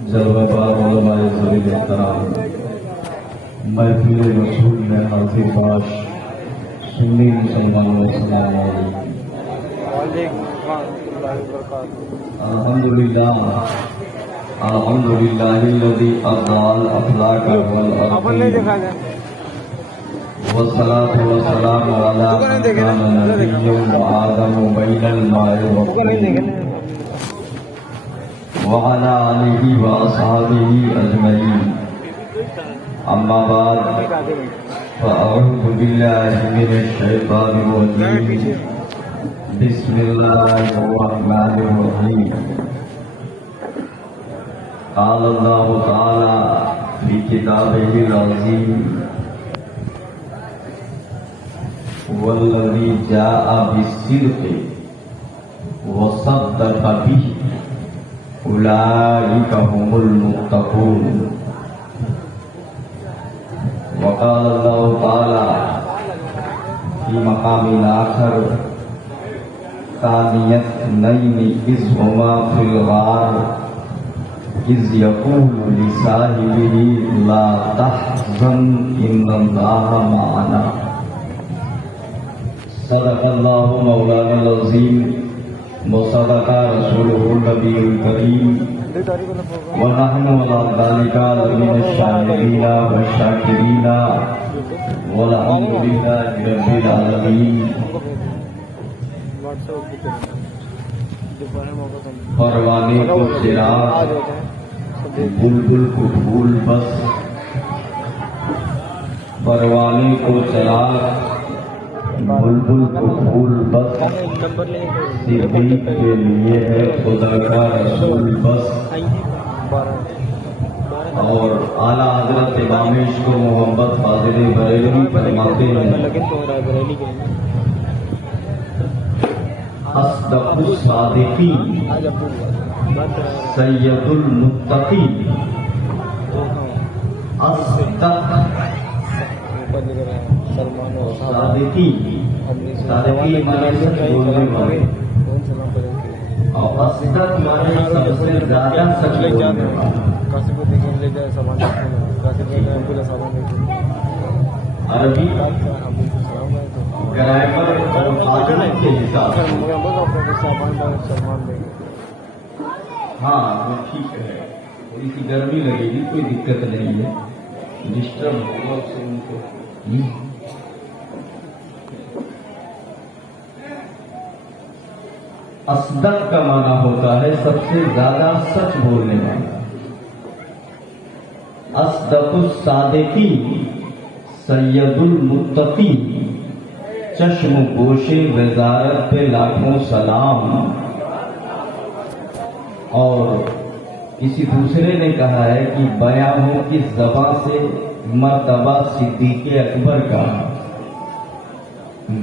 جلوہ بار علماء ذویل احترام، محفل رسول میں حاضر باش سنی مسلمانوں السلام علیکم۔ الحمدللہ الذی ابدع الاخلاق والارض والصلاة والسلام علی من کان نبی وآدم بین الماء والطین وعلى آلہ وأصحابہ اجمعین، اما بعد فأعوذ باللہ من الشیطان الرجیم، بسم اللہ الرحمن الرحیم۔ قال اللہ تعالی فی کتابہ العظیم، والذی جاء بالصدق وصدق به اولئک هم المتقون۔ وقال اللہ تعالی فی مقام آخر، ثانی اثنین اذ ہما فی الغار اذ یقول لصاحبہ لا تحزن ان اللہ معنا۔ صدق اللہ مولانا العظیم وصدق رسولہ النبی الکریم، ونحن علی ذلک لمن الشاہدین والشاکرین، والحمد للہ رب العالمین۔ پروانے کو چراغ، بلبل کو پھول بس، پروانے کو چراغ، بلبل کو پھول بس، صدیق کے لیے ہے خدا کا رسول بس۔ اور اعلیٰ حضرت امام عشق و محمد فاضل بریلوی فرماتے ہیں، اصدق الصادقین سید المتقین۔ اصدق صادقی مانے سچ بولنے والے، اور اصدق مانے سب سے زیادہ سچ بولنے والے۔ عربی گرامر اور معجم کے حساب سے ہاں وہ ٹھیک ہے، تھوڑی سی گرمی لگے گی، کوئی دقت نہیں ہے، ڈسٹرب ہوگا اس سے ان کو۔ اصدق کا معنی ہوتا ہے سب سے زیادہ سچ بولنے والا۔ اصدق الصادقین سید المتقین، چشم گوش وزارت پہ لاکھوں سلام۔ اور کسی دوسرے نے کہا ہے کہ بیانوں کی زبان سے مرتبہ صدیق اکبر کا،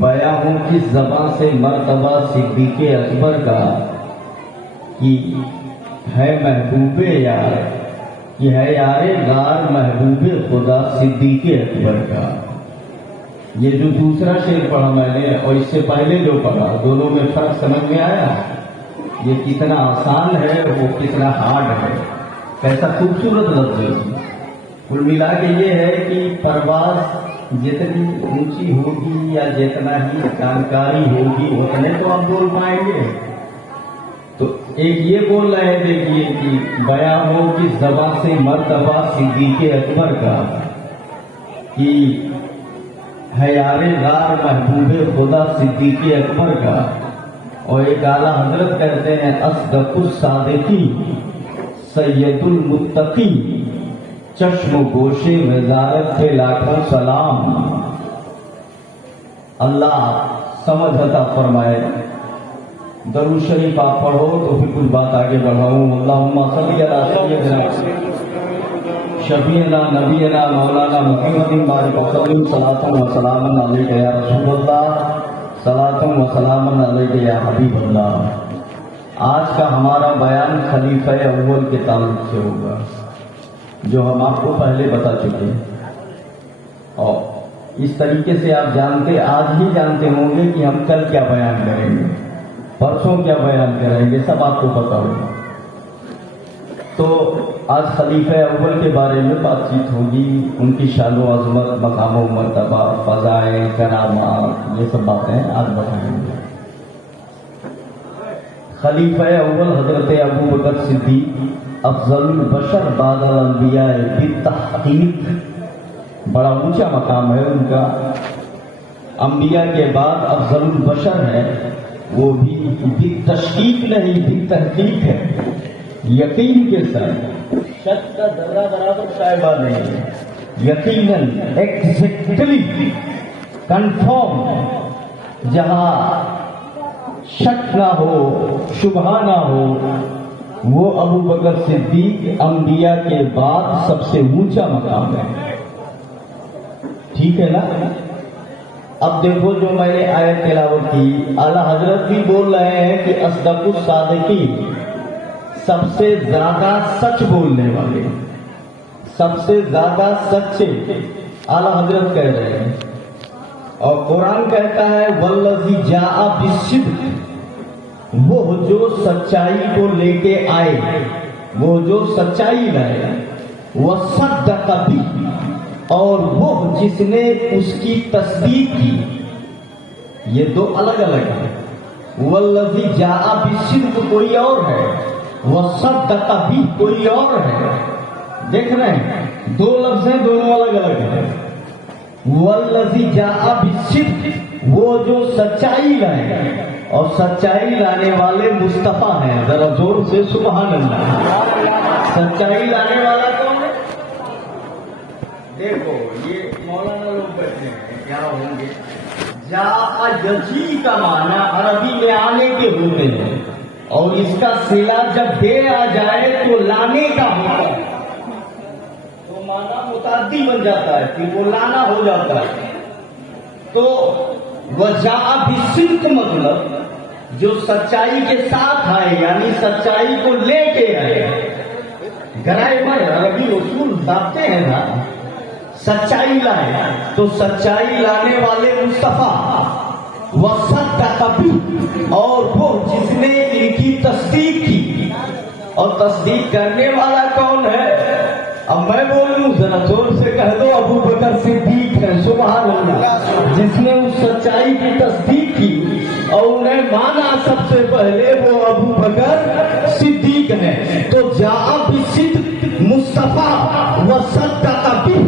بیانوں کی زبان سے مرتبہ صدیق اکبر کا، کہ ہے محبوب یار، کہ ہے یار غار محبوب خدا صدیق اکبر کا۔ یہ جو دوسرا شعر پڑھا میں نے اور اس سے پہلے جو پڑھا، دونوں میں فرق سمجھ میں آیا؟ یہ کتنا آسان ہے، وہ کتنا ہارڈ ہے، کیسا خوبصورت لفظ ہے۔ کل ملا کے یہ ہے کہ پرواز جتنی اونچی ہوگی یا جتنا ہی جانکاری ہوگی اتنے تو ہم بول پائیں گے۔ تو ایک یہ بول رہے ہیں، دیکھیے کہ بیان ہو کی زبان سے مرتبہ صدیق اکبر کا، کہ ہے یار غار محبوب خدا صدیق اکبر کا۔ اور ایک اعلیٰ حضرت کہتے ہیں اصدق الصادقین سید المتقین، چشم گوش وزارت پہ لاکھوں سلام۔ اللہ سمجھ عطا فرمائے۔ درود شریف آپ پڑھو تو پھر کچھ بات آگے بڑھاؤں۔ اللہم صلی علی سیدنا شفیعنا نبینا مولانا محمد بارک وسلم، صلاۃ و سلام علیک یا رسول اللہ، صلاۃ و سلام علیک یا حبیب اللہ۔ آج کا ہمارا بیان خلیفہ اول کے تعلق سے ہوگا، جو ہم آپ کو پہلے بتا چکے ہیں، اور اس طریقے سے آپ آج ہی جانتے ہوں گے کہ ہم کل کیا بیان کریں گے، پرسوں کیا بیان کریں گے، سب آپ کو پتا ہوگا۔ تو آج خلیفہ اول کے بارے میں بات چیت ہوگی، ان کی شان و عظمت، مقام و مرتبہ، فضائل، کرامات، یہ سب باتیں آج بتائیں گے۔ خلیفہ اول حضرت ابو بکر صدیق افضل البشر بعد الانبیاء بالتحقیق، بڑا اونچا مقام ہے ان کا، انبیاء کے بعد افضل البشر ہے، وہ بھی بالتشقیق نہیں بالتحقیق ہے، یقین کے ساتھ، شک کا ذرہ برابر شائبہ نہیں ہے، یقیناً ایگزیکٹلی کنفرم، جہاں شک نہ ہو، شبہ نہ ہو، وہ ابو بکر صدیق انبیاء کے بعد سب سے اونچا مقام ہے۔ ٹھیک ہے نا؟ اب دیکھو جو میں نے آیت تلاوت کی، اعلیٰ حضرت بھی بول رہے ہیں کہ اصدق الصادقین، سب سے زیادہ سچ بولنے والے، سب سے زیادہ سچے اعلیٰ حضرت کہہ رہے ہیں، اور قرآن کہتا ہے والذی جاء بالصدق، وہ جو سچائی کو لے کے آئے، وہ جو سچائی لائے، وصدق بھی، اور وہ جس نے اس کی تصدیق کی، یہ دو الگ الگ ہیں۔ والذی جاء بالصدق کوئی اور ہے، وصدق بھی کوئی اور ہے، دیکھ رہے ہیں دو لفظ ہیں، دونوں الگ الگ ہیں۔ والذی جاء بالصدق، وہ جو سچائی لائے، اور سچائی لانے والے مصطفیٰ ہیں، ذرا زور سے سبحان اللہ۔ سچائی لانے والا کون ہے؟ دیکھو یہ مولانا لوگ بیٹھے ہیں، کیا ہوں گے؟ جاء یجی کا معنی عربی میں آنے کے ہوتے ہیں، اور اس کا صلہ جب بے آ جائے تو لانے کا ہوتا ہے، تو معنی متعدی بن جاتا ہے، پھر وہ لانا ہو جاتا ہے۔ تو وجاء بالصدق مطلب جو سچائی کے ساتھ آئے، یعنی سچائی کو لے کے آئے، گرامر عربی اصول ضابطے ہیں نا، سچائی لائے تو سچائی لانے والے مصطفیٰ، وصدق بھی، اور وہ جس نے ان کی تصدیق کی، اور تصدیق کرنے والا کون ہے؟ اب میں بولوں ذرا زور سے کہہ دو، ابو بکر صدیق ہے، سبحان اللہ، جس نے اس سچائی کی تصدیق کی اور انہیں مانا سب سے پہلے، وہ ابو بکر صدیق ہے۔ تو جاء بالصدق مصطفیٰ وصدق بھی،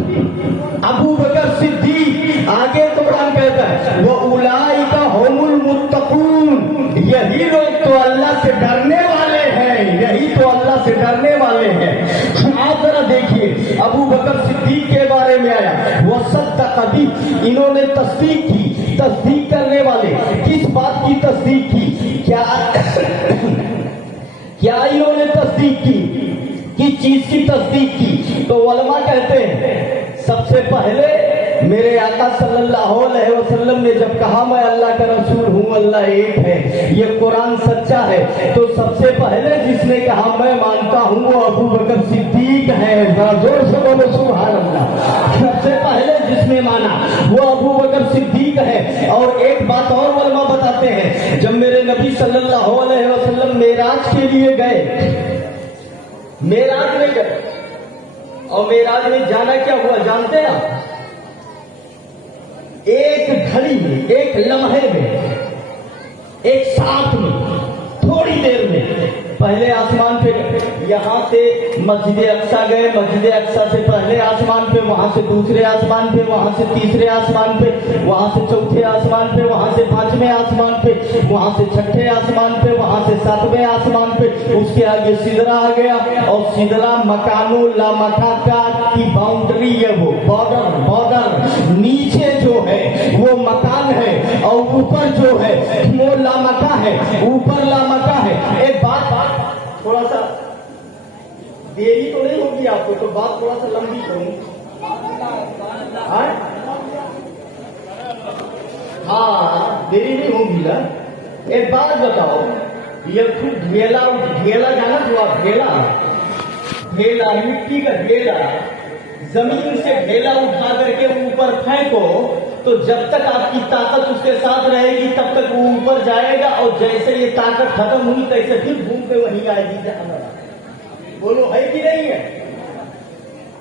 ابو بکر صدیق، آگے قرآن کہتا ہے وَأُولَئِكَ هُمُ الْمُتَّقُونَ، یہی لوگ تو اللہ سے ڈرنے والے ہیں، یہی تو اللہ سے ڈرنے والے ہیں۔ آپ ذرا دیکھیے ابو بکر صدیق کے بارے میں آیا وصدق بھی، انہوں نے تصدیق کی، تصدیق کرنے والے، کس بات کی تصدیق کی؟ کیا انہوں نے تصدیق کی؟ کس چیز کی تصدیق کی؟ تو علماء کہتے ہیں سب سے پہلے میرے آقا صلی اللہ علیہ وسلم نے جب کہا میں اللہ کا رسول ہوں، اللہ ایک ہے، یہ قرآن سچا ہے، تو سب سے پہلے جس نے کہا میں مانتا ہوں وہ ابو بکر صدیق ہے، زور سے بولو سبحان اللہ۔ سب سے پہلے جس نے مانا وہ ابو بکر صدیق ہے۔ اور ایک بات اور علماء بتاتے ہیں، جب میرے نبی صلی اللہ علیہ وسلم معراج کے لیے گئے، معراج میں گئے، اور معراج میں جانا کیا ہوا جانتے ہیں آپ؟ ایک گھڑی میں، ایک لمحے میں، ایک ساتھ میں، تھوڑی دیر میں پہلے آسمان پہ یہاں سے مسجد اقصیٰ گئے، مسجد اقصیٰ سے پہلے آسمان پہ، وہاں سے دوسرے آسمان پہ، وہاں سے تیسرے آسمان پہ، وہاں سے چوتھے آسمان پہ، وہاں سے پانچویں آسمان پہ، وہاں سے چھٹے آسمان پہ، وہاں سے ساتویں آسمان پہ، اس کے آگے سدرہ آ گیا، اور سدرہ مکان لا مکان کی باؤنڈری ہے، وہ بارڈر، نیچے جو ہے وہ مکان ہے، اور اوپر جو ہے وہ لامکا ہے، اوپر لامکا ہے۔ ایک بات تھوڑا سا دیری تو نہیں ہوگی آپ کو، تو بات تھوڑا سا لمبی کروں، ہاں دیری نہیں ہوگی نا۔ ایک بات بتاؤ، یہ خود ڈھیلا جانا جو آپ ڈھیلا مٹی کا ڈھیلا زمین سے ڈھیلا اٹھا کر کے اوپر پھینکو، تو جب تک آپ کی طاقت اس کے ساتھ رہے گی تب تک وہ اوپر جائے گا، اور جیسے یہ طاقت ختم ہوئی تیسے پھر گھوم کے وہیں آئے گی جہاں۔ بولو ہے کہ نہیں ہے؟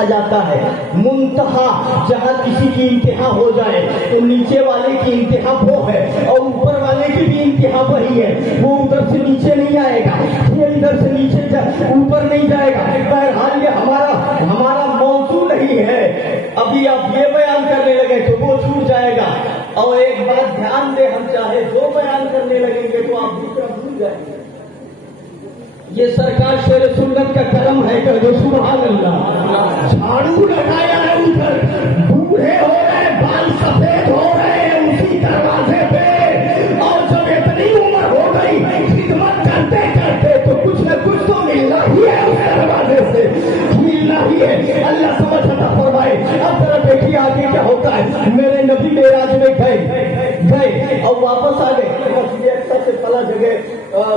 کہا جاتا ہے منتہا، جہاں کسی کی انتہا ہو جائے تو نیچے والے کی انتہا وہ ہے اور اوپر والے کی بھی انتہا وہی ہے، وہ ادھر سے نیچے نہیں آئے گا، یہ ادھر سے نیچے اوپر نہیں جائے گا۔ بہرحال یہ ہمارا موضوع نہیں ہے، ابھی آپ یہ بیان کرنے لگے تو وہ چھوٹ جائے گا، اور ایک بات دھیان دیں، ہم چاہے دو بیان کرنے لگیں گے تو آپ دوسرا بھول جائیں گے۔ یہ سرکار شیر سنت کا کرم ہے کہ جو سبحان اللہ، جھاڑو لگایا ہے ادھر، بوڑھے ہو رہے، بال سفید ہو رہے ہیں اسی دروازے پہ، اور جب اتنی عمر ہو گئی خدمت کرتے کرتے تو کچھ نہ کچھ تو ملنا ہی ہے اس دروازے سے، ملنا ہی ہے۔ اللہ سمجھ عطا فرمائے۔ اب ذرا دیکھیے آگے کیا ہوتا ہے۔ میرے نبی معراج میں گئے اور واپس آ گئے، مسجد اقصی سے پلا جگہ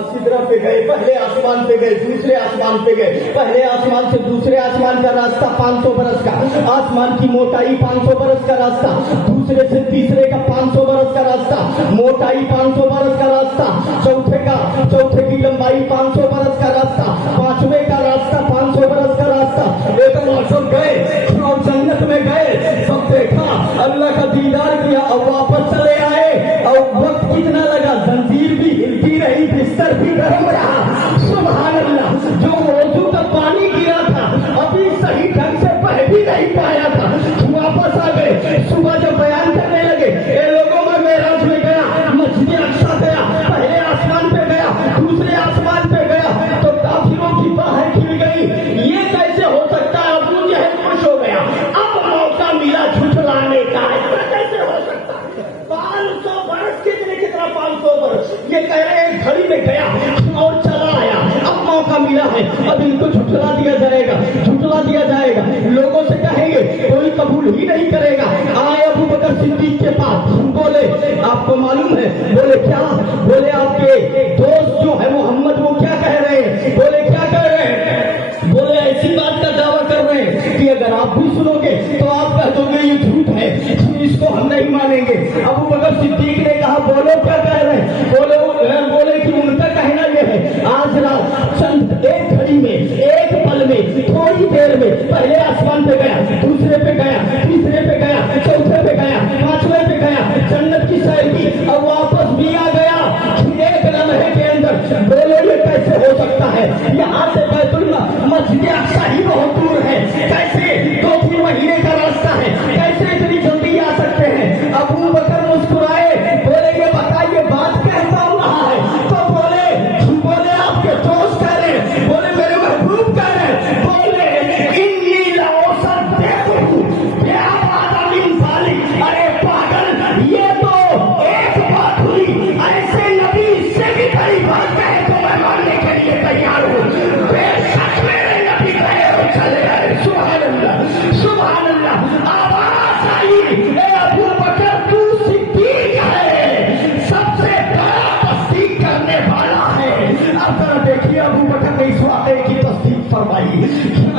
سدرہ پہ گئے، پہلے آسمان پہ گئے، دوسرے آسمان پہ گئے، پہلے آسمان سے دوسرے آسمان کا راستہ 500 برس کا، آسمان کی موٹائی 500 برس کا راستہ، دوسرے سے تیسرے کا 500 برس کا راستہ، موٹائی 500 برس کا راستہ، چوتھے کی لمبائی 500 برس کا راستہ، پانچویں کا راستہ 500 برس کا راستہ۔ ایک موسم گئے اور جنت میں گئے، سب دیکھا، اللہ کا دیدار کیا اور واپس چلے آئے، اور وقت کتنا لگا، زنجیر بھی ہلتی رہی، بستر بھی گرم رہا۔ سبحان اللہ، جو موضوع کا پانی گرا تھا ابھی صحیح ڈھنگ سے بہ بھی نہیں پایا تھا، واپس آ گئے۔ صبح جب بیان کرنے لگے، اے لوگوں میں معراج میں گیا، مسجد اقصی گیا، پہلے آسمان پہ گیا، دوسرے آسمان پہ گیا، تو کافروں کی باہیں کھل گئی، یہ کیسے ہو سکتا ہے؟ ابو جہل خوش ہو گیا، اب موقع ملا جھٹلانے کا، کیسے ہو سکتا ہے؟ 500 برس کتنا 500 برس، یہ کہہ رہے ہیں گھڑی میں گیا اور چلا آیا، اب موقع ملا ہے، اب ان کو جھٹلا دیا جائے گا، جھٹلا دیا جائے گا، لوگوں سے کہیں گے کوئی قبول ہی نہیں کرے گا۔ آئے ابو بکر صدیق کے پاس، بولے آپ کو معلوم ہے؟ بولے کیا؟ بولے آپ کے دوست جو ہے محمد وہ کیا کہہ رہے ہیں؟ بولے کیا کہہ رہے ہیں؟ بولے ایسی بات کا دعویٰ کر رہے ہیں کہ اگر آپ بھی سنو گے تو آپ کہہ دو گے یہ جھوٹ ہے، اس کو ہم نہیں مانیں گے۔ ابو بکر صدیق نے کہا بولو کیا کہہ رہے ہیں؟ بولے کہ ان کا کہنا یہ ہے آج رات چند ایک گھڑی میں، ایک پل میں، تھوڑی دیر میں پہلے آسمان پہ گیا، دوسرے پہ گیا، تیسرے پہ گیا، چوتھے پہ گیا، پانچویں پہ گیا، جنت کی سیر کی اور واپس بھی آ گیا ایک لمحے کے اندر۔ بولے یہ کیسے ہو سکتا ہے؟ یہاں سے بیت اللہ مسجد اقصی ہی بہت دور ہے، کیسے 2-3 مہینے کا راستہ ہے، کیسے اتنی جلدی آ سکتے ہیں؟ ابو بکر مسکرائے، بولے یہ بتائیے بات کیسا ہو رہا ہے؟ تو بولے آپ کے دوست کہہ رہے ہیں، بولے میرے محبوب کہہ رہے ہیں، بولے انی لاصدقہ بآبعد من ذلک، ارے پاگل یہ تو ایک بات ہوئی، ایسے نبی سے بھی بڑی بات کہے تو میں ماننے کے لیے تیار ہوں، بے شک میرے نبی کہے تو چلے گئے۔ سبحان اللہ، سبحان اللہ، آواز آئی، اے ابو بکر تو صدیق ہے، سب سے بڑا تصدیق کرنے والا ہے۔ اب ذرا دیکھیے ابو بکر نے اس واقعے کی تصدیق فرمائی،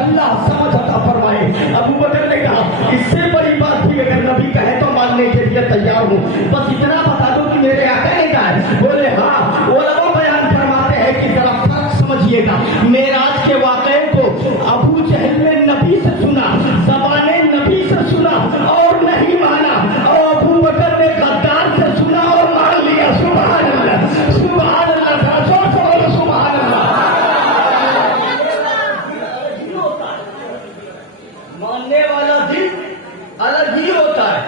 اللہ سمجھ عطا فرمائے۔ ابو بکر نے کہا اس سے بڑی بات بھی اگر نبی کہے تو ماننے کے لیے تیار ہوں، بس اتنا بتا دو کہ میرے آقا نے کہا ہے۔ بولے ہاں، علماء بیان فرماتے ہیں کہ ذرا فرق سمجھیے گا، معراج کے واقعے کو ابو جہل نے نبی سے سنا، زبان نبی سے سنا اور نہیں مانا، اور ابو بکر نے غدار سے سنا اور مان لیا۔ سبحان اللہ، سبحان اللہ، سبحان اللہ۔ ماننے والا دل الگ ہی ہوتا ہے۔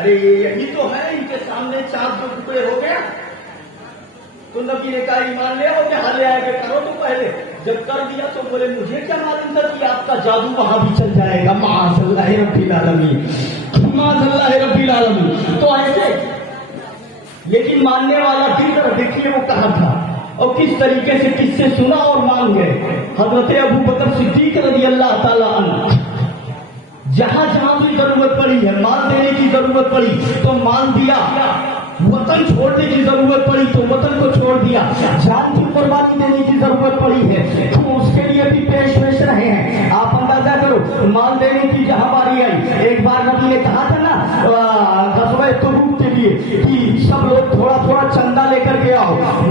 ارے یہی تو ہے، ان کے سامنے 4 ٹکڑے ہو گیا تو نبی نے کہا ایمان لے ہو کہ ہاں لے آئے گے، کرو تو پہلے۔ جب کر دیا تو بولے مجھے کیا معلوم تھا کہ آپ کا جادو وہاں بھی چل جائے گا۔ معاذ اللہ رب العالمین، معاذ اللہ رب العالمین۔ تو ایسے لیکن ماننے والا دل دیکھیے وہ کہاں تھا اور کس طریقے سے کس سے سنا اور مان گئے۔ حضرت ابو بکر صدیق رضی اللہ تعالیٰ عنہ جہاں جہاں بھی ضرورت پڑی ہے، مال دینے کی ضرورت پڑی تو مال دیا، وطن چھوڑنے کی ضرورت پڑی تو وطن کو چھوڑ دیا، جان کی قربانی دینے کی ضرورت پڑی ہے تو اس کے لیے بھی پیش رہے ہیں۔ آپ اندازہ کرو، مال دینے کی جہاں باری آئی، ایک بار نبی نے کہا تھا نا غزوہ تبوک کے لیے کہ سب لوگ تھوڑا تھوڑا چندہ لے کر کے آؤ،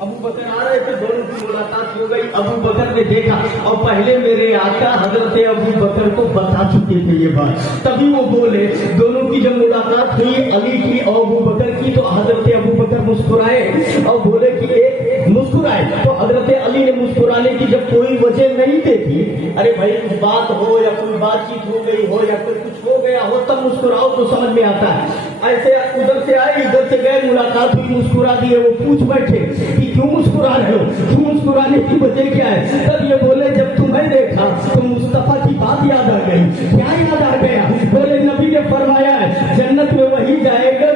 ابو بکر آ رہے تھے, دونوں کی ملاقات ہو گئی. ابو بکر نے دیکھا اور پہلے میرے آقا حضرت ابو بکر کو بتا چکے تھے یہ بات, تبھی وہ بولے. دونوں کی جب ملاقات ہوئی علی کی اور ابو بکر کی, تو حضرت ابو بکر مسکرائے اور بولے کہ ایک مسکرائے. تو حضرت علی نے مسکرانے کی جب کوئی وجہ نہیں دیکھی, ارے بھائی کچھ بات ہو یا کوئی بات چیت ہو گئی ہو یا کوئی کچھ ہو گیا ہو تب مسکراؤ تو سمجھ میں آتا ہے. ایسے ادھر سے آئے ادھر سے گئے, ملاقات ہوئی, مسکرا دیے. وہ پوچھ بیٹھے کہ کیوں مسکرا رہے ہو, کیوں مسکرانے کی وجہ کیا ہے؟ تب یہ بولے جب تمہیں دیکھا تو مصطفیٰ کی بات یاد آ گئی. کیا یاد آ گیا؟ بولے نبی نے فرمایا ہے جنت میں وہی جائے گا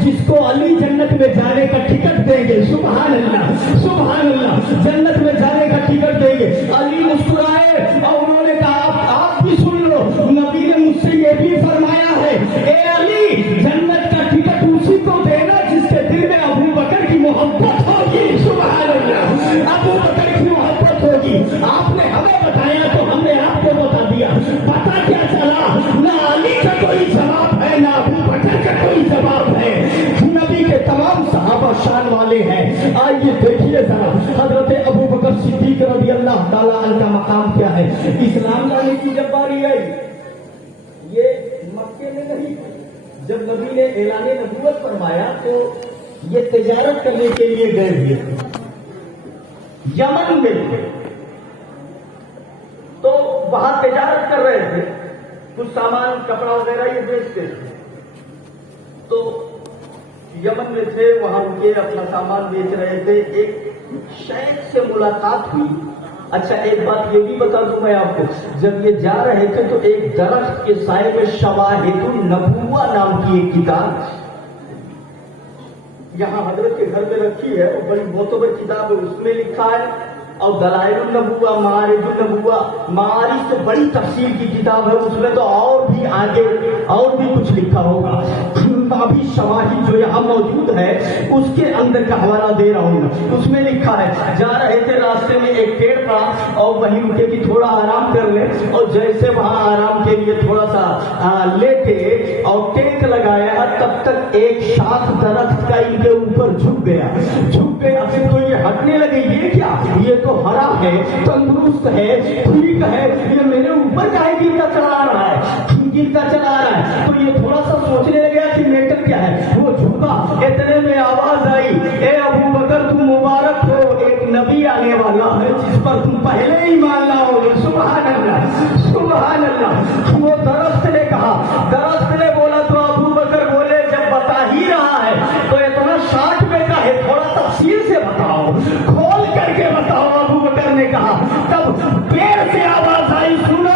جس کو علی جنت میں جانے کا ٹکٹ دیں گے. سبحان اللہ, سبحان اللہ, جنت میں جانے کا ٹکٹ دیں گے. علی مسکرائے اور انہوں نے کہا آپ بھی سن لو, نبی نے مجھ سے یہ بھی فرمایا ہے اے علی جنت کا ٹکٹ اسی کو دینا جس کے دل میں ابو بکر کی محبت ہوگی. سبحان اللہ, ابو بکر کی محبت ہوگی. آپ نے ہمیں بتایا تو ہم نے آپ کو بتا دیا. پتا کیا چلا, نہ علی کا کوئی جواب ہے نہ ابو بکر کا کوئی جواب ہے. نبی کے تمام صحابہ شان والے ہیں. آئیے دیکھیے ذرا حضرت ابو بکر صدیق رضی اللہ تعالیٰ عنہ کا مقام کیا ہے. اسلام لانے کی جب باری آئی, یہ مکے میں نہیں, جب نبی نے اعلان نبوت فرمایا تو یہ تجارت کرنے کے لیے گئے ہوئے یمن میں, تو وہاں تجارت کر رہے تھے. کچھ سامان کپڑا وغیرہ یہ بیچتے تھے, تو یمن میں تھے, وہاں رکے اپنا سامان بیچ رہے تھے. ایک شیخ سے ملاقات ہوئی. اچھا ایک بات یہ بھی بتا دوں میں آپ کو, جب یہ جا رہے تھے تو ایک درخت کے سائے میں شواہد النبوہ نام کی ایک کتاب یہاں حضرت کے گھر میں رکھی ہے, اور بڑی معتبر کتاب ہے. اس میں لکھا ہے اور دلائل النبوہ, معارج النبوہ, معارج سے بڑی تفصیل کی کتاب ہے. اس میں تو اور بھی آگے اور بھی کچھ لکھا ہوگا. ابھی شواہد جو یہاں موجود ہے اس کے اندر کا حوالہ دے رہا ہوں. اس میں لکھا ہے جا رہے تھے, راستے میں ایک پیڑ پڑا اور وہیں رکے کہ تھوڑا آرام کر لیں, اور جیسے وہاں آرام کے لیے تھوڑا سا لیٹے اور ٹیک لگایا, تب تک ایک شاخ درخت کا ان کے اوپر جھک گیا. پھر تو یہ ہٹنے لگے, یہ کیا, یہ تو ہرا ہے, تندرست ہے, ٹھیک ہے, یہ میرے اوپر کا گرتا چلا رہا ہے. تو یہ تھوڑا سا سوچنے لگا کہ میٹر کیا ہے. وہ جھکا, اتنے میں آواز آئی اے ابو بکر تم مبارک ہو, ایک نبی آنے والا ہے جس پر تم پہلے ہی مان لاؤ گے. سبحان اللہ, سبحان اللہ. وہ درخت نے کہا, درخت نے بولا تو ابو بکر بولے جب بتا ہی رہا ہے تو اتنا شارٹ میں کا ہے, تھوڑا تفصیل سے بتاؤ, کھول کر کے بتاؤ. ابو بکر نے کہا. تب پیر سے آواز آئی, سنو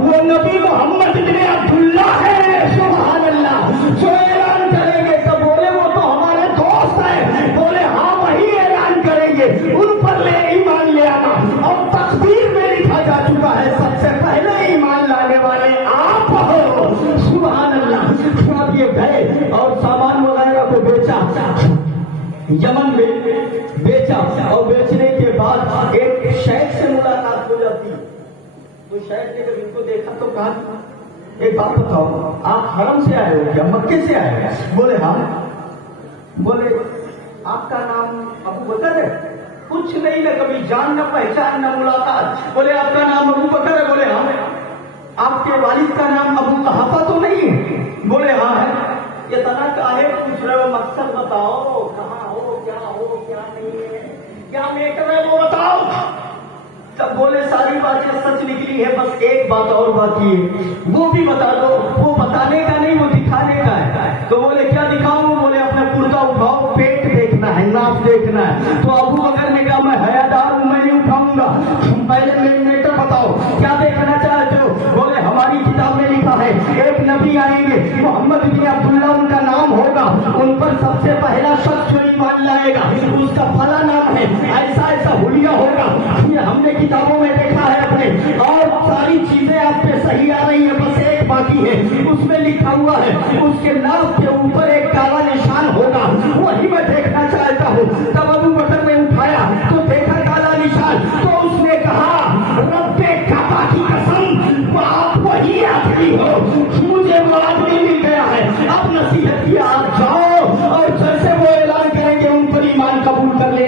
وہ نبی محمد بن عبداللہ ہے. سبحان اللہ, جو اعلان کریں گے. تب بولے وہ تو ہمارے دوست ہیں. بولے ہاں وہی اعلان کریں گے, ان پر لے ایمان لے آنا. اور تقدیر میں لکھا جا چکا ہے سب سے پہلے ایمان لانے والے آپ ہو. سبحان اللہ. اب یہ گئے اور سامان وغیرہ کو بیچا, یمن میں بیچا, اور بیچنے کے بعد ایک شیخ سے ملاقات ہو جاتی. تو شیخ نے جب ان کو دیکھا تو کہا ایک بات بتاؤ, آپ حرم سے آئے ہو کیا, مکے سے آئے ہیں؟ بولے ہاں. بولے آپ کا نام ابو بکر ہے؟ کچھ نہیں, نہ کبھی جان نہ پہچان نہ ملاقات. بولے آپ کا نام ابو بکر ہے؟ بولے ہاں. آپ کے والد کا نام ابو قحافہ تو نہیں ہے؟ بولے ہاں ہے. یہ طرح کاہے پوچھ رہے ہو, مقصد بتاؤ, کہاں ہو, کیا نہیں ہے, کیا میٹر ہے وہ بتاؤ. تب بولے ساری باتیں سچ نکلی ہے, بس ایک بات اور باقی ہے, وہ بھی بتا دو. وہ بتانے کا نہیں, وہ دکھانے کا ہے. تو بولے کیا دکھاؤں؟ بولے اپنا کرتا اٹھاؤ, پیٹ دیکھنا ہے, ناف دیکھنا ہے. تو ابو بکر نے کہا میں حیادار ہوں, میں نہیں اٹھاؤں گا, پہلے میری میٹر بتاؤ کیا دیکھنا چاہتے ہو. بولے ہماری کتاب میں لکھا ہے ایک نبی آئیں گے, محمد بن عبداللہ ان کا نام ہوگا, ان پر سب سے پہلا شخص جو ایمان لائے گا اس کا فلاں نام ہے, ایسا حلیہ ہوگا. یہ ہم نے کتابوں میں دیکھا ہے اپنے, اور ساری چیزیں آپ پہ صحیح آ رہی ہیں, بس ایک باقی ہے. اس میں لکھا ہوا ہے اس کے ناف کے اوپر ایک کالا نشان ہوگا, وہی میں دیکھنا چاہتا ہوں. تب ابو بکر نے اٹھایا تو دیکھا کالا نشان, تو اس نے کہا رب کعبہ کی قسم آپ وہی آخری ہو, مجھے وہ آدمی مل گیا ہے. اب نصیحت کیا, آپ جاؤ اور جیسے وہ اعلان کریں گے ان پر ایمان قبول کر لینا.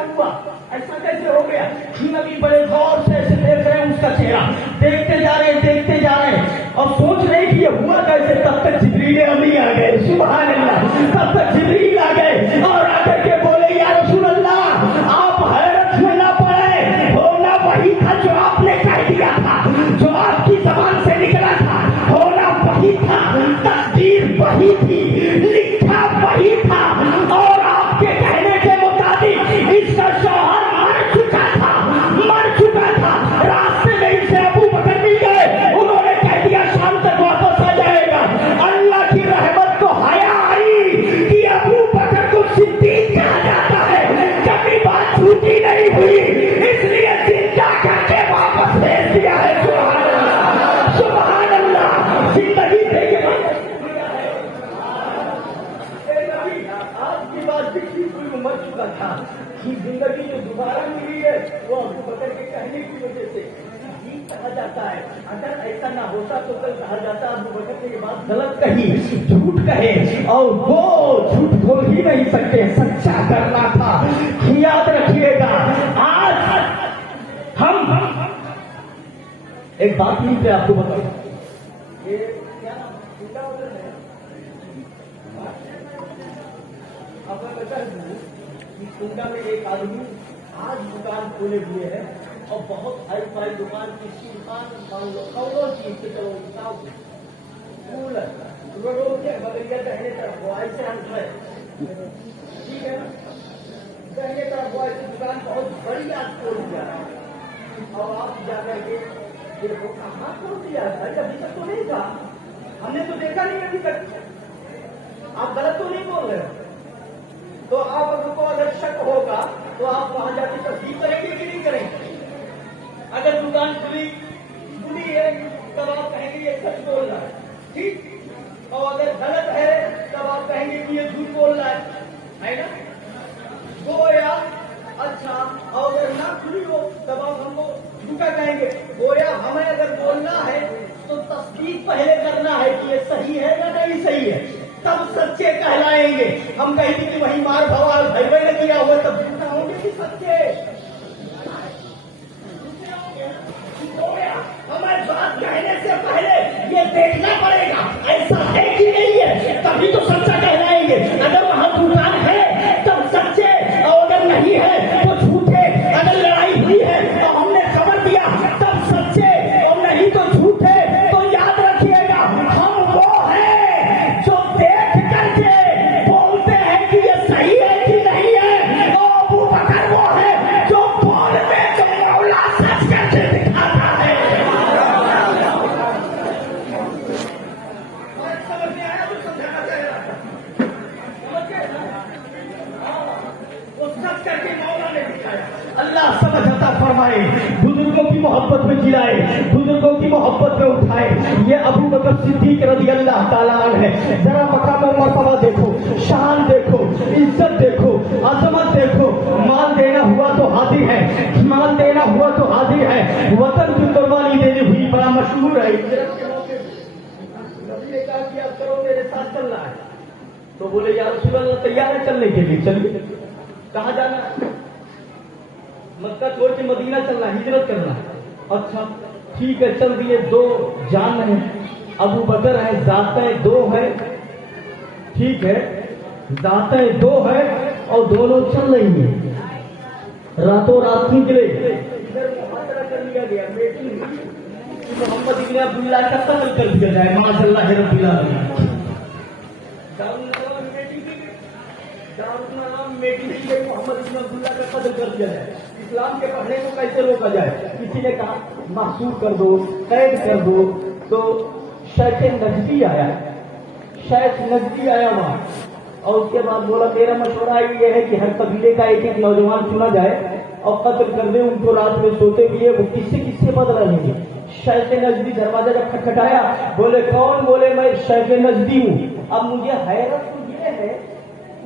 کیا ہوا, ایسا کیسے ہو گیا؟ نبی بڑے غور سے ایسے دیکھ رہے ہیں اس کا چہرہ, دیکھتے جا رہے ہیں اور سوچ رہے کہ یہ ہوا کیسے. تب تک جبریل امی آ گئے, سبحان اللہ, تب تک جبریل آ گئے اور آ کر کے بولے یا رسول اللہ آپ حیرت میں نہ پڑے, ہونا وہی تھا جو آپ نے کہہ دیا تھا, جو آپ کی زبان سے نکلا تھا, ہونا وہی تھا, تقدیر وہی تھی, لکھا وہی تھا, اور آپ کے کہنے کے مطابق اس کا شوہر مر چکا تھا. راستے میں اسے ابو بکر مل گئے, انہوں نے کہہ دیا شام تک واپس آ جائے گا. اللہ کی رحمت کو حیا آئی کہ ابو بکر کو صدیق کہا جاتا ہے, کبھی بات جھوٹی نہیں ہوئی, اس لیے زندہ کر کے واپس بھیج دیا ہے. سبحان اللہ, سبحان اللہ, زندگی دے کے آج کی بات بھی مر چکا تھا کہ زندگی جو دوبارہ ملی ہے وہ ابو بکر کے کہنے کی وجہ سے کہا جاتا ہے. اگر ایسا نہ ہوتا تو کل کہا جاتا ابو بکر نے یہ بات غلط کہی, جھوٹ کہے, اور وہ جھوٹ بول ہی نہیں سکتے, سچا کرنا تھا. یاد رکھیے گا آج ہم ایک بات نہیں پہ آپ کو بتاؤں, کنڈا میں ایک آدمی آج دکان کھولے ہوئے ہیں اور بہت ہائی فائی دکان کی مان لو کروڑوں چیز سے چلو کولر روڈوں کے بغیرہ کہنے طرف بوائی سے ہم ہے, ٹھیک ہے نا, کہنے طرف بوائی سے دکان بہت بڑی آج کھول دیا اور آپ جا کر کے دیکھو کہاں کھول دیا ہے, ابھی تک تو نہیں تھا, ہم نے تو دیکھا نہیں ابھی تک. آپ غلط تو نہیں بول رہے ہو, تو آپ کو اگر شک ہوگا تو آپ وہاں جا کے تصدیق کریں گے کہ نہیں کریں گے؟ اگر دکان کھلی ہے تب آپ کہیں گے یہ سچ بول رہا ہے, ٹھیک, اور اگر غلط ہے تب آپ کہیں گے کہ یہ جھوٹ بول رہا ہے نا. گویا اچھا, اور اگر نہ کھلی ہو تب آپ ہم کو جھوٹا کہیں گے. گویا ہمیں اگر بولنا ہے تو تصدیق پہلے کرنا ہے کہ یہ صحیح ہے یا نہیں صحیح ہے, تب سچے کہلائیں گے. ہم کہیں گے کہ وہی مار بھوال بھائی نے کیا ہوا تب جھوٹا ہوں گے کہ سچے. ہمیں بات کہنے سے پہلے یہ دیکھنا پڑے گا ایسا ہے کہ نہیں ہے, تبھی تو سچا کہلائیں گے. اگر وہاں دکان ہے تب سچے, اور اگر نہیں ہے تو جھوٹے. اگر لڑائی ہوئی ہے تو ہم نے خبر دیا تب سچے, اور نہیں تو جھوٹے. تو یاد رکھیے گا ہم وہ ہیں جو دیکھ کر کے بولتے ہیں کہ یہ صحیح ہے کہ نہیں ہے, اور ابو بکر وہ ہے جو بولنے کو مولا سچ کر کے دکھاتا ہے. اللہ سمجھ عطا فرمائے, بزرگوں کی محبت میں جلائے, بزرگوں کی محبت میں اٹھائے. یہ ابو بکر صدیق رضی اللہ تعالیٰ عنہ ہے. ذرا مقام و مرتبہ دیکھو, شان دیکھو, عزت دیکھو, عظمت دیکھو. مال دینا ہوا تو حاضر ہے, مال دینا ہوا تو حاضر ہے. وطن کی قربانی دینی ہوئی بڑا مشہور ہے. نبی نے کہا کہ اب کرو میرے ساتھ چلنا ہے, تو بولے یا رسول اللہ تیار ہے چلنے کے لیے, چلیے. کہاں جانا ہے؟ مکہ چھوڑ کے مدینہ چلنا, ہجرت کرنا. اچھا ٹھیک ہے, چل دیے. دو جان ہیں, ابو بکر ہے, ذاتیں دو ہے, ٹھیک ہے, ذاتیں دو ہے, اور دونوں چل رہی ہیں. راتوں رات نکلے, ادھر محاصرہ کر لیا گیا, میٹنگ محمد ابن عبداللہ کا قتل کر دیا جائے, معاذ اللہ رب العالمین. محمد ابن عبداللہ کا قتل کر دیا جائے, اسلام کے پڑھنے کو کیسے روکا جائے. کسی نے کہا محصور کر دو, قید کر دو. تو شیخ نجدی آیا, شیخ نجدی آیا وہاں, اور اس کے بعد بولا میرا مشورہ یہ ہے کہ ہر قبیلے کا ایک ایک نوجوان چنا جائے اور قتل کر دے. ان کو رات میں سوتے ہوئے وہ کس سے بدلا لیں گے. شیخ نجدی دروازہ جب کھٹکھٹایا, بولے کون؟ بولے میں شیخ نجدی ہوں. اب مجھے حیرت تو یہ ہے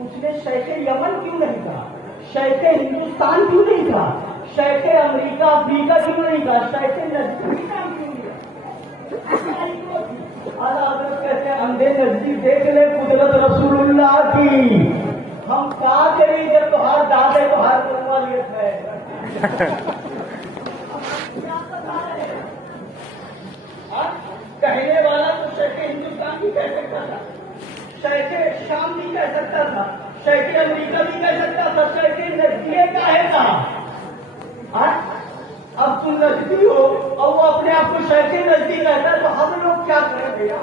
اس نے شیخ یمن کیوں نہیں کہا, شیخ ہندوستان کیوں نہیں کہا, شیخ امریکہ افریقہ کیوں نہیں کہا, شیخ نجدی کام کیوں نہیں. اعلیٰ حضرت کہتے ہیں اندھے نزدیک دیکھ لے قدرت رسول اللہ کی, ہم کیا کریں جب تو ہر دادے کو ہر کہنے والا تو شیخ ہندوستان بھی کہہ سکتا تھا، شیخ شام بھی کہہ سکتا تھا، شیخ امریکہ بھی کہہ سکتا تھا، شیخ نجدی کہے تھا۔ اب تم نجدی ہو اور وہ اپنے آپ کو شیخ نجدی کہتا ہے تو ہم لوگ کیا کریں بھیا؟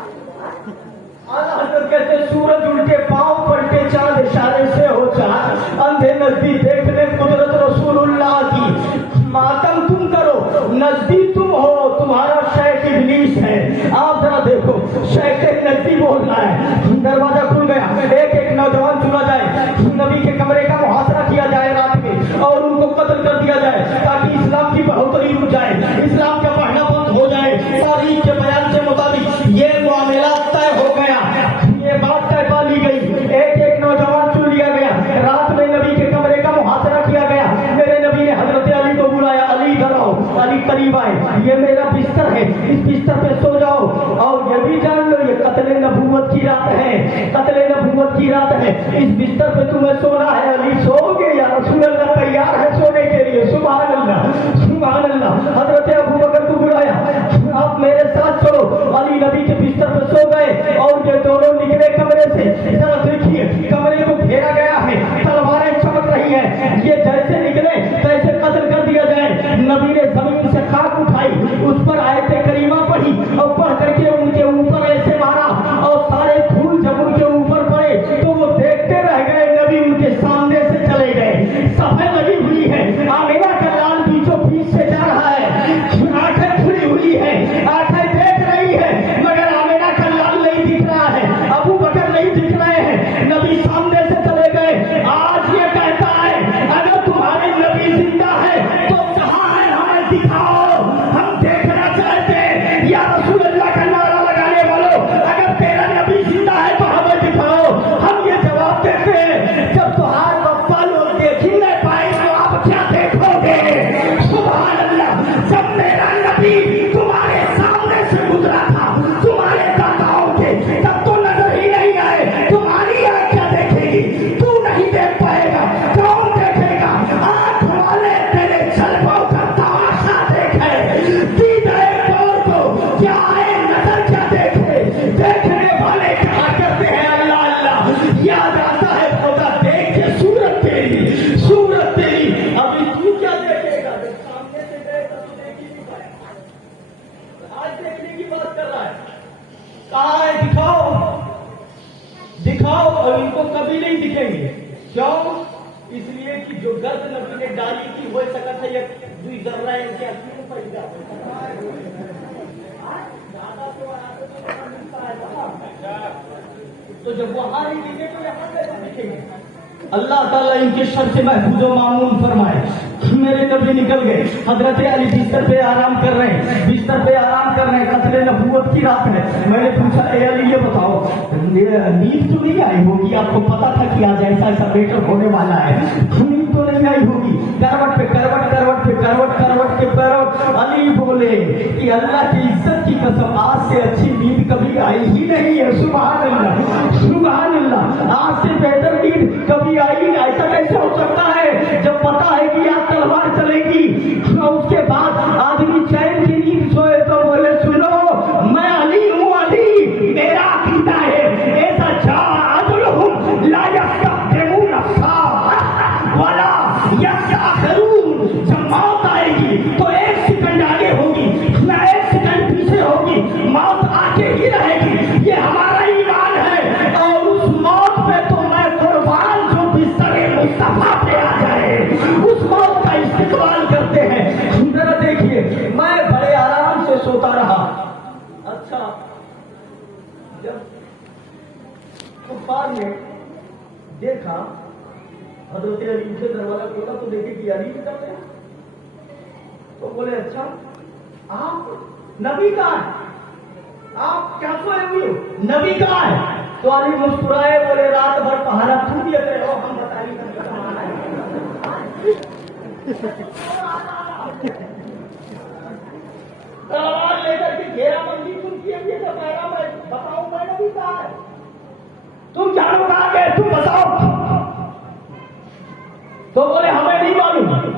اعلیٰ حضرت کہتے سورج الٹے پاؤں پلٹے چاند اشارے سے ہو چار، اندھے نزدیک دیکھنے قدرت رسول اللہ کی، ماتم تم کرو نزدیک تم ہو، تمہارا شیخ ابلیس ہے۔ آپ ذرا دیکھو شیخ نزدیک بول رہا ہے، دروازہ کھل گیا، ایک ایک نوجوان چنا جائے، نبی کے کمرے کا محاصرہ کیا جائے رات میں اور ان کو قتل کر دیا جائے تاکہ اسلام کی بڑھوتری رک جائے، اسلام کا بڑھنا بند ہو جائے۔ تاریخ کے بیان کے مطابق یہ معاملہ طے ہو گیا، یہ بات طے پا لی گئی، ایک ایک نوجوان چن لیا گیا، رات میں نبی کے کمرے کا محاصرہ کیا گیا۔ میرے نبی نے حضرت علی کو بلایا، علی ادھر آؤ، علی قریب آئے، یہ میرا بستر ہے، اس بستر پہ سو جاؤ، اور یہ بھی جان لو یہ قتل نبوت کی رات ہے، قتل نبوت کی رات ہے، اس بستر پہ تمہیں سونا ہے۔ علی سو گے یا رسول اللہ تیار ہے سونے کے لیے؟ سبحان اللہ سبحان اللہ۔ حضرت ابو بکر کو بلایا، آپ میرے ساتھ چلو، علی نبی کے بستر پہ سو گئے اور یہ دونوں نکلے کمرے سے۔ ذرا دیکھیے کمرے کو گھیرا گیا ہے، تلواریں چمک رہی ہیں، یہ جیسے نکلے تیسے قتل کر دیا جائے۔ نبی نے زمین سے خاک اٹھائی، اس پر آیت کریمہ پڑھی اور پڑھ کر کے ان کے اوپر ایسے مارا اور سارے پھول جب ان کے اوپر پڑے تو وہ دیکھتے رہ گئے، نبی ان کے سامنے سے چلے گئے۔ صفحے لگی ہوئی ہے، آمینہ کا لال بیچوں بیچ سے جا رہا ہے، آنکھیں کھلی ہوئی ہے، آنکھیں دیکھ رہی ہے مگر آمینہ کا لال نہیں دکھ رہا ہے، ابو بکر نہیں دکھ رہے ہیں، نبی سامنے سے چلے گئے۔ آج یہ کہتا ہے اگر تمہارے نبی زندہ ہے تو کہاں ہے ہمیں دکھاؤ، ہم دیکھنا چاہتے ہیں۔ یا رسول اللہ کا نعرہ لگانے والوں اگر تیرا نبی زندہ ہے تو ہمیں دکھاؤ۔ ہم یہ جواب دیتے ہیں جب تمہارے پپا لوگ دیکھ ہی نہیں پائے تو آپ کیا دیکھو گے؟ سبحان اللہ۔ جب میرا نبی تمہارے سامنے سے گزرا تھا تمہارے داداؤں کے، تب تو نظر ہی نہیں آئے، تمہاری آنکھ کیا دیکھے گی؟ تو نہیں دیکھ پائے گا، کون دیکھے گا؟ آنکھ والے تیرے جلووں کا تماشا دیکھے، دیدہ دور کو کیا آئے نظر کیا دیکھے؟ دیکھنے والے کہا کرتے ہیں اللہ اللہ، یاد آتا ہے خدا دیکھ کے صورت تیری، صورت تیری۔ ابھی تو کیا دیکھے گا؟ جب سامنے سے گئے تو دیکھ ہی نہیں پائے، آج دیکھنے کی بات کر رہا ہے۔ کہاں ہے؟ دکھاؤ دکھاؤ، اور ان کو کبھی نہیں دکھیں گے۔ کیوں؟ اس لیے کہ جو گرد نبی نے ڈالی تھی وہ سکت ہے یہ دوئی ذرہ ان کے اصلی پر جا تو جب وہاں نہیں دکھے تو یہاں پہ دکھیں گے۔ اللہ تعالیٰ ان کے شر سے محفوظ و معمون فرمائے۔ میرے نبی نکل گئے، حضرت علی بستر پہ آرام کر رہے ہیں، بستر پہ آرام کر رہے ہیں، قتل نبوت کی رات ہے۔ میں نے پوچھا اے علی یہ بتاؤ نیند تو نہیں آئی ہوگی؟ آپ کو پتا تھا کہ آج ایسا ایسا میٹر ہونے والا ہے، نیند تو نہیں آئی ہوگی؟ کروٹ پہ کروٹ، کروٹ پہ کروٹ، کروٹ کے کروٹ۔ علی بولے کہ اللہ کی عزت کی قسم آج سے اچھی نیند کبھی آئی ہی نہیں ہے۔ سبحان اللہ سبحان اللہ، آج سے بہتر نیند کبھی آئی نہیں۔ ایسا کیسے ہو سکتا ہے جب پتا ہے کہ آپ تلوار چلے گی اور اس کے بعد آدمی چین کی نیند سوئے تو بولے سنو میں علی ہوں، علی میرا عقیدہ ہے ایسا جادلہم لا یستقدمون الساعة ولا یستأخرون۔ جب موت آئے گی تو ایک سیکنڈ آگے ہوگی نہ ایک سیکنڈ پیچھے ہوگی، موت آگے ہی رہے گی۔ یہ ہمارا ایمان ہے، اور اس موت پہ تو میں قربان جو بستر مصطفیٰ پہ آ جائے اس موت کا استقبال کرتے ہیں۔ ذرا دیکھیے میں بڑے آرام سے سوتا رہا۔ اچھا جب کفار نے دیکھا حضرت علی سے دروازہ کھولا تو دیکھے کہ علی نکل گیا، تو بولے اچھا آپ نبی کہاں ہے؟ آپ کیا سوئے ہوئے ہو؟ نبی کہاں ہے؟ تو علی مسکرائے بولے رات بھر پہاڑا تو دیے تھے ہم بتا رہی تلوار لے کر کے گھیرا بندی تم کیے ہوئے تھے، میں بتاؤ میں نبی کہاں ہے؟ تم جانو کہاں گئے؟ تم بتاؤ۔ تو بولے ہمیں نہیں معلوم،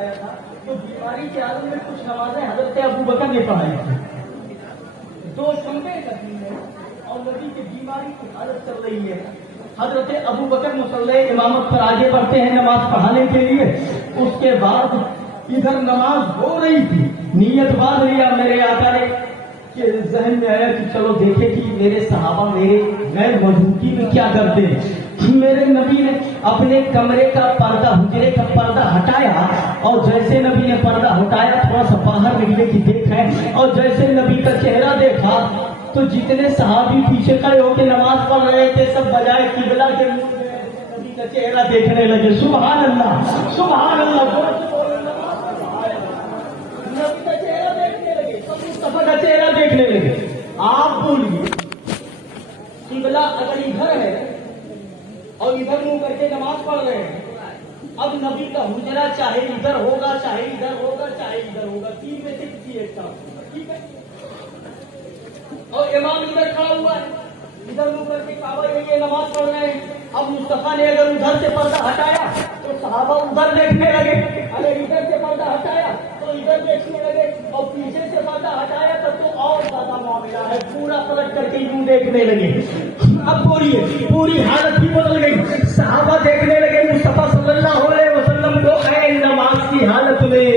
آیا تھا تو بیماری کے عالم میں کچھ نمازیں حضرت ابو بکر نے پڑھائی تھی. 2 شنبے کا دن ہے اور نبی کی بیماری کی حالت چل رہی ہے. حضرت ابو بکر مصلی امامت پر آگے بڑھتے ہیں نماز پڑھانے کے لیے. اس کے بعد ادھر نماز ہو رہی تھی, نیت باندھ لیا میرے آقا نے کہ ذہن میں آیا کہ چلو دیکھیں کہ میرے صحابہ میرے غیر موجودگی میں کیا کرتے ہیں. میرے نبی نے اپنے کمرے کا پردہ, حجرے کا پردہ ہٹایا اور جیسے نبی نے پردہ ہٹایا تھوڑا سا باہر نکلے کہ دیکھیں, اور جیسے نبی کا چہرہ دیکھا تو جتنے صحابی پیچھے کھڑے ہو کے نماز پڑھ رہے تھے سب بجائے قبلہ کے منہ میں نبی کا چہرہ دیکھنے لگے. سبحان اللہ, سبحان اللہ, نبی کا چہرہ دیکھنے لگے, سب مصطفیٰ کا چہرہ دیکھنے لگے. آپ بولیے قبلہ اگر ادھر ہے اور ادھر منہ کر کے نماز پڑھ رہے ہیں, اب نبی کا حجرہ چاہے ادھر ہوگا چاہے ادھر ہوگا چاہے ادھر ہوگا, 3 میں سے کسی ایک کا ہوگا, ٹھیک ہے. اور امام ادھر کھڑا ہوا ہے, ادھر منہ کر کے کعبہ یہ نماز پڑھ رہے ہیں. اب مصطفیٰ نے اگر ادھر سے پردہ ہٹایا تو صحابہ ادھر دیکھنے لگے, اگر ادھر سے پردہ ہٹایا تو ادھر دیکھنے لگے, اور پیچھے سے پردہ ہٹایا تب تو اور زیادہ معاملہ ہے, پورا پلٹ کر کے یوں دیکھنے لگے. اب پوری حالت ہی بدل گئی. صحابہ دیکھنے لگے مصطفیٰ صلی اللہ علیہ وسلم کو عین نماز کی حالت میں.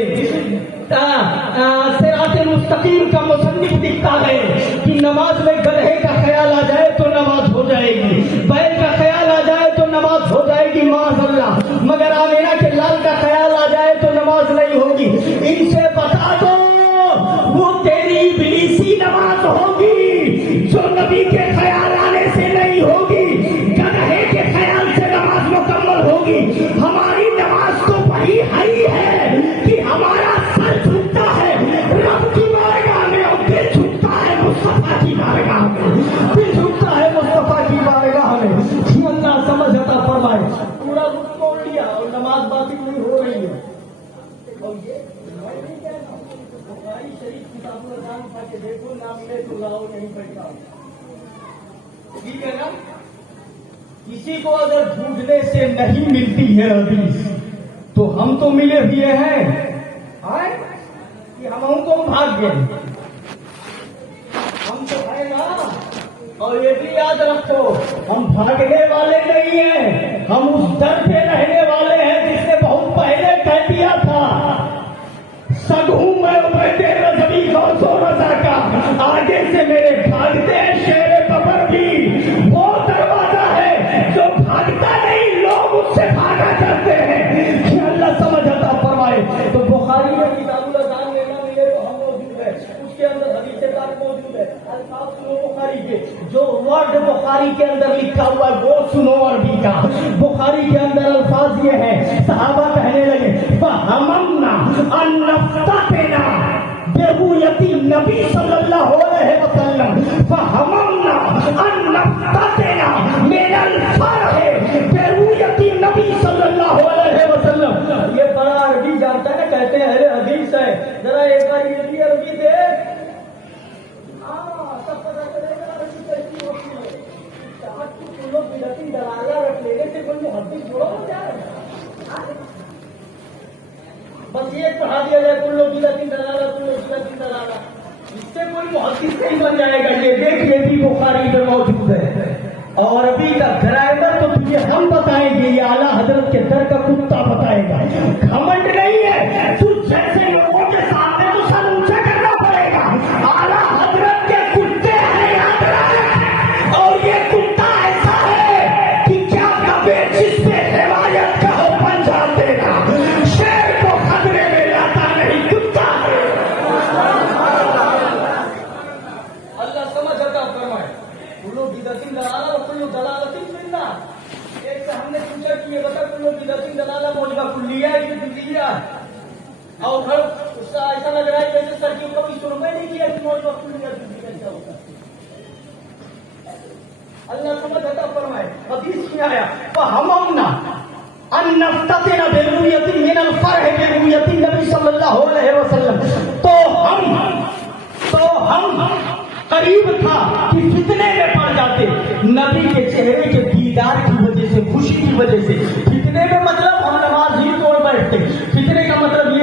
صراط مستقیم کا مصنف لکھتا ہے کہ نماز میں گدھے کا خیال آ جائے تو نماز ہو جائے گی, بیل کا خیال آ جائے تو نماز ہو جائے گی معاذ اللہ, مگر آمینہ کے لال کا خیال آ جائے تو نماز نہیں ہوگی. ان سے بتا دو وہ تیری ابلیسی نماز ہوگی جو نبی کے خیال آنے سے نہیں ہوگی, گدھے کے خیال سے نماز مکمل ہوگی. ہماری نماز تو وہی ہے کہ ہمارا سر جھکتا ہے رب کی بارگاہ میں اور دل جھکتا ہے مصطفیٰ کی بارگاہ میں, دل جھکتا ہے مصطفیٰ کی بارگاہ میں. اللہ سمجھ عطا فرمائے. پورا رخ موڑ لیا اور نماز باقی نہیں ہو رہی ہے. اور یہ بخاری شریف کتاب الرحمان اٹھا کے دیکھو, نہ ملے تو لاؤ, نہیں بیٹھا, ٹھیک ہے نا. کسی کو اگر ڈھونڈنے سے نہیں ملتی ہے حدیث تو ہم تو ملے ہوئے ہیں کہ ہم کو بھاگ گئے, ہم تو ہے نا. اور یہ بھی یاد رکھو ہم بھاگنے والے نہیں ہیں, ہم اس در پہ رہنے والے ہیں جس نے بہت پہلے کہہ دیا تھا سگ ہوں میں عبید رضوی غوث و رضا کا, آگے سے میرے بھاگتے ہیں شیر ببر بھی. وہ دروازہ ہے جو بھاگتا نہیں, لوگ اس سے بھاگا کرتے ہیں. کہ اللہ سمجھ عطا فرمائے. تو بخاری میں کتاب الرحمان میں نہ ملے تو ہم موجود ہے, اس کے اندر حدیث پاک موجود ہے. الفاظ سنو بخاری کے, جو ورڈ بخاری کے اندر لکھا ہوا ہے وہ سنو عربی کا. بخاری کے اندر الفاظ یہ ہے, صحابہ کہنے لگے فہمنا ان نفتتنا برؤیت النبی صلی اللہ علیہ وسلم, فہمنا ان نفتتنا من الفرح برؤیت النبی صلی اللہ علیہ وسلم. یہ بڑا عربی جانتا ہے, کہتے ہیں اہل حدیث ہے, ذرا ایک بار یہ بھی عربی دیکھ, سب پتا چلے گا عربی کیسی ہوتی ہے. تم لوگ بدعتی دلالہ رکھ لینے سے کوئی محدث برا ہو جائے, بس یہ پڑھا دیا جائے کل لوگ بدعتی دلالہ, کل لوگ بدعتی دلالہ, اس سے کوئی محدث نہیں بن جائے گا. یہ دیکھ یہ بھی بخاری میں موجود ہے. اور ابھی کا گرامر تو تجھے ہم بتائیں گے, یہ اعلیٰ حضرت کے در کا کتا بتائے گا. گھمنڈ نہیں ہے, تو جیسے لوگوں کے سامنے تو سر اونچا کرنا پڑے گا. اعلیٰ حضرت کے کتے ہیں, یاد رکھ. اور یہ کتا ایسا ہے کہ کیا کبھی جس سے حمایت کا ہو بن جاتے گا, شیر کو خطرے میں لاتا نہیں, کتا ہے. اللہ سمجھ عطا فرمائے. کلو بدعتی دلالہ اور کلو دلالت ملنا. ایک سے ہم نے پوچھا کہ یہ بتا کلو بدعتی دلالہ موجبہ کلیہ ہے کہ جزئیہ ہے, اور پھر اس سے ایسا لگ رہا ہے جیسے سر کی کبھی سرمے نہیں کیا کہ موجبہ کلیہ جزئیہ کیسا ہوتا ہے. اللہ سمجھ عطا فرمائے. حدیث میں آیا فہمنا ان نفتتنا برؤیت من الفرح برؤیت النبی صلی اللہ علیہ وسلم. تو ہم قریب تھا کہ فتنے میں پڑ جاتے نبی کے چہرے کے دیدار کی وجہ سے, خوشی کی وجہ سے. فتنے میں مطلب ہم نماز ہی توڑ بیٹھتے. فتنے کا مطلب یہ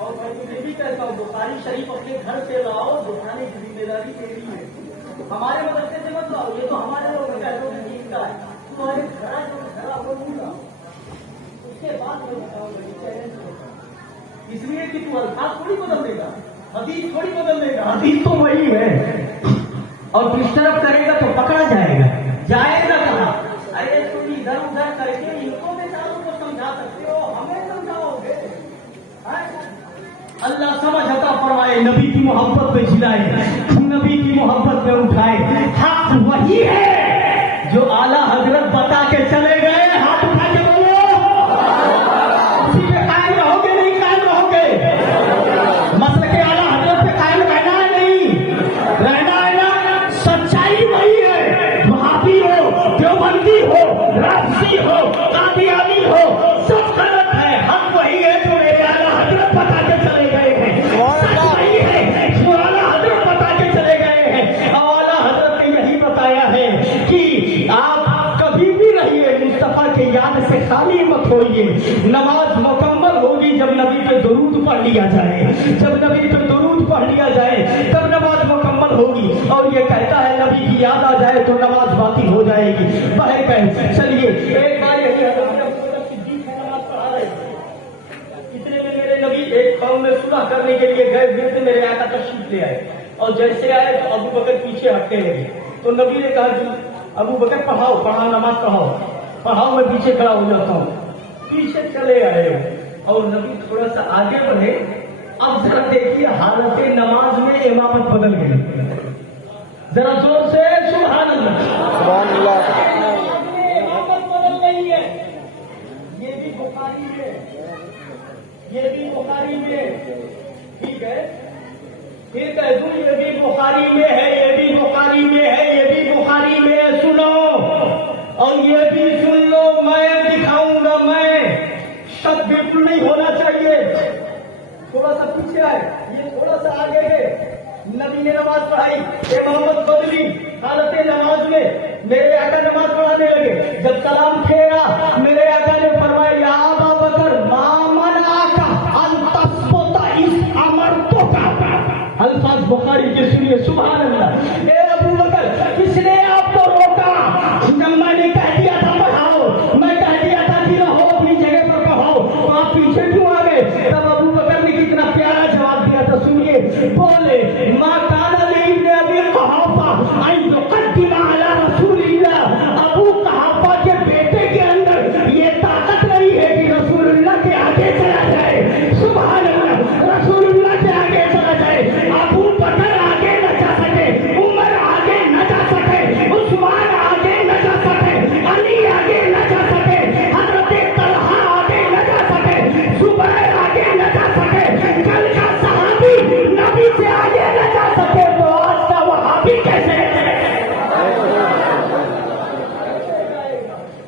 اور میں تو یہ بھی کہتا ہوں بخاری شریف اپنے گھر سے لاؤ، دکھانے کی ذمہ داری تیری ہے، ہمارے مدرسے سے مت لاؤ، یہ تو ہمارے لوگ کا ہے، تمہارے گھر وہ نہیں لاؤ، اس کے بعد میں بتاؤں گا یہ چیلنج ہوگا، اس لیے کہ تو الفاظ تھوڑی بدل دے گا، حدیث تھوڑی بدل دے گا، حدیث تو وہی ہے، اور ڈسٹرب کرے گا تو پکڑا جائے گا، جائے گا کہاں؟ ارے تم ادھر ادھر کر کے ان کو بیچاروں کو سمجھا سکتے ہو، ہمیں سمجھاؤ گے؟ اللہ سمجھ عطا فرمائے، نبی کی محبت پہ جلائے، نبی کی محبت پہ اٹھائے، حق وہی ہے جو اعلیٰ حضرت بتا کے چلے گئے، ہاتھ اٹھا کے بولو، اسی پہ قائم رہو گے نہیں قائم رہو گے؟ مسلک اعلیٰ حضرت پہ قائم رہنا ہے نہیں رہنا ہے نا؟ سچائی وہی ہے، وہابی ہو، دیوبندی ہو، رافضی ہو، قادیانی ہو، سب غلط ہے، حق وہی ہے جو میرے اعلیٰ حضرت بتا کے چلے گئے ہیں، سچ وہی ہے جو اعلیٰ حضرت بتا کے چلے گئے ہیں، اور اعلیٰ حضرت نے یہی بتایا ہے کہ آپ کبھی بھی رہیے مصطفیٰ کے یاد سے خالی مت ہوئیے، نماز مکمل ہوگی جب نبی پہ درود پڑھ لیا جائے، جب نبی پہ درود پڑھ لیا جائے تب نماز مکمل ہوگی، اور یہ کہتا ہے نبی کی یاد آ جائے تو نماز باطل ہو جائے گی، بہر کہ چلیے ایک بار یہی حضرت صدیق کی نماز پڑھا رہے تھے، اتنے میں میرے نبی ایک قوم میں صلح کرنے کے لیے گئے ہوئے تھے، میرے آقا تشریف لے آئے، اور جیسے آئے تو ابو بکر پیچھے ہٹنے لگے، تو نبی نے کہا کہ ابو بکر پڑھاؤ نماز پڑھاؤ میں پیچھے کھڑا ہو جاتا ہوں، پیچھے چلے آئے، اور نبی تھوڑا سا آگے بڑھے، اب ذرا دیکھیے حالت نماز میں امامت بدل گئی، ذرا زور سے سبحان اللہ، سبحان اللہ، امامت بدل گئی ہے، یہ بھی بخاری میں، یہ بھی بخاری میں، ٹھیک ہے، پھر کہہ دوں یہ بھی بخاری میں ہے، یہ بھی بخاری میں ہے، یہ بھی بخاری میں ہے، سنو اور یہ بھی سن لو، میں دکھاؤں گا، میں شک بالکل نہیں ہونا چاہیے، تھوڑا سا پیچھے آئے، یہ تھوڑا سا آگے ہے، نبی نے نماز پڑھائی، اے محمد بدلی حالت نماز میں میرے آقا نماز پڑھانے لگے، جب سلام پھیرا میرے آقا نے فرمایا یا ابا بکر ما منعک ان تثبت اذ امرتک، الفاظ بخاری کے سنیے، سبحان اللہ، اے ابو بکر کس نے آپ کو روکا جب میں نے کہہ دیا تھا پڑھاؤ، میں کہہ دیا تھا کہ رہو اپنی جگہ پر پڑھاؤ، تو آپ پیچھے کیوں آ گئے؟ تب ابو بکر نے کتنا پیارا جواب دیا تھا، سنیے، بولے ما کان لابن ابی قحافہ ان یقدم علی رسول اللہ، ابو قحافہ کے بیٹے کے اندر یہ طاقت نہیں ہے کہ رسول اللہ کے آگے چلا جائے، سبحان اللہ، رسول اللہ کے آگے چلا جائے، ابو بکر آگے نہ جا سکے، عمر آگے نہ جا سکے، عثمان آگے نہ جا سکے، علی آگے نہ جا سکے، حضرت طلحہ آگے نہ جا سکے، زبیر آگے نہ جا سکے، کل کا صحابی نبی سے آگے نہ جا سکے تو آج کا وہابی کیسے؟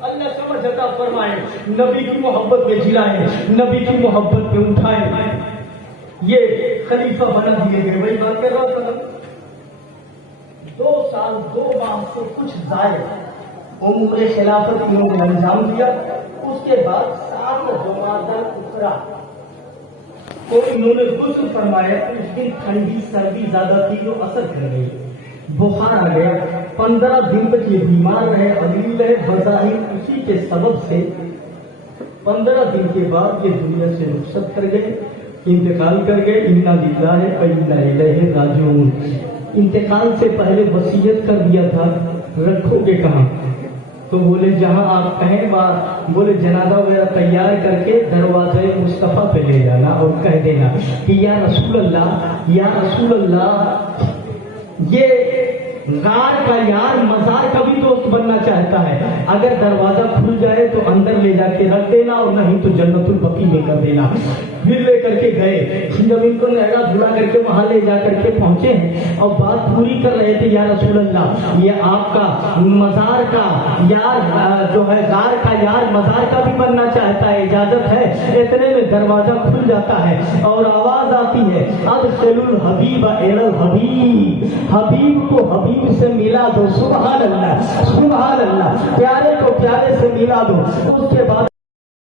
اللہ سمجھ عطا فرمائے، نبی کی محبت میں جلائے، نبی کی محبت میں اٹھائے، یہ خلیفہ بنا دیے گئے، وہی بات کر رہا تھا، 2 سال 2 ماہ سے کچھ زائد امور خلافت انہوں نے انجام دیا، اس کے بعد 7 جمادی الاخری کو انہوں نے غسل فرمایا، اس دن ٹھنڈی سردی زیادہ تھی جو اثر کر گئی، بخار آ گیا، 15 دن تک یہ بیمار رہے، علیل رہے، بظاہر اسی کے سبب سے 15 دن کے بعد یہ دنیا سے رخصت کر گئے، انتقال کر گئے، انا للہ و انا الیہ راجعون، انتقال سے پہلے وصیت کر دیا تھا، رکھو گے کہاں؟ تو بولے جہاں آپ کہیں، بولے جنازہ وغیرہ تیار کر کے دروازے مصطفیٰ پہ لے جانا اور کہہ دینا کہ یا رسول اللہ، یا رسول اللہ، یہ غار کا یار مزار کا بھی دوست بننا چاہتا ہے، اگر دروازہ کھل جائے تو اندر لے جا کے رکھ دینا، اور نہیں تو جنت البقیع میں کر دینا۔ پھر لے کر کے گئے، جب ان کو نہرا دھلا کر کے وہاں لے جا کر کے پہنچے ہیں اور بات پوری کر رہے تھے، یا رسول اللہ یہ آپ کا مزار کا یار جو ہے، غار کا یار مزار کا بھی بننا چاہتا ہے، اجازت ہے؟ اتنے میں دروازہ کھل جاتا ہے اور آواز آتی ہے ادخل الحبیب الی الحبیب، حبیب کو حبیب سے ملا دو، سبحان اللہ، سبحان اللہ، پیارے کو پیارے سے ملا دو۔ اس کے بعد